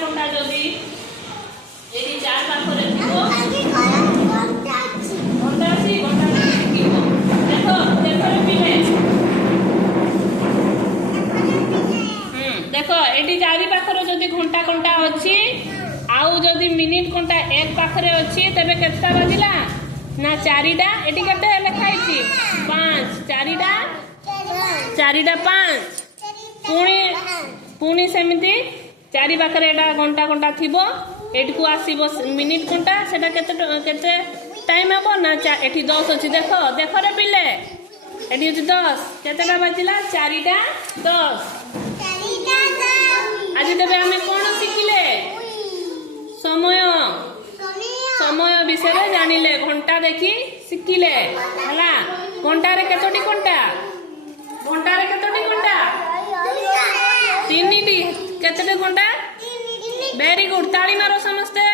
कंटा जदि एटी चार पाखरे थिबो घंटा देखो देखो पिले देखो एटी चारि पाखरे जदि घंटा कंटा अछि आउ जदि मिनिट कंटा एक पाखरे अछि तबे केतना बाजिला ना चारिटा एटी केते लिखाई छी 5 चारिटा 5 पुणी सेमिति चारि पाखरे एटा घंटा घंटा थिबो एटी को आसीबो मिनिट घंटा सेटा केते टाइम हबो ना एटी 10 अछि देखो देखो रे पिले एटी अछि 10 केतेटा बाजिला चारिटा 10 आज तबे हमें कोन शिखिले समय समय विषय जानिले घंटा देखी शिखिले हला घंटा रे केतोटी घंटा तीन टी केतोटी घंटा वेरी गुड ताली मारो समस्ते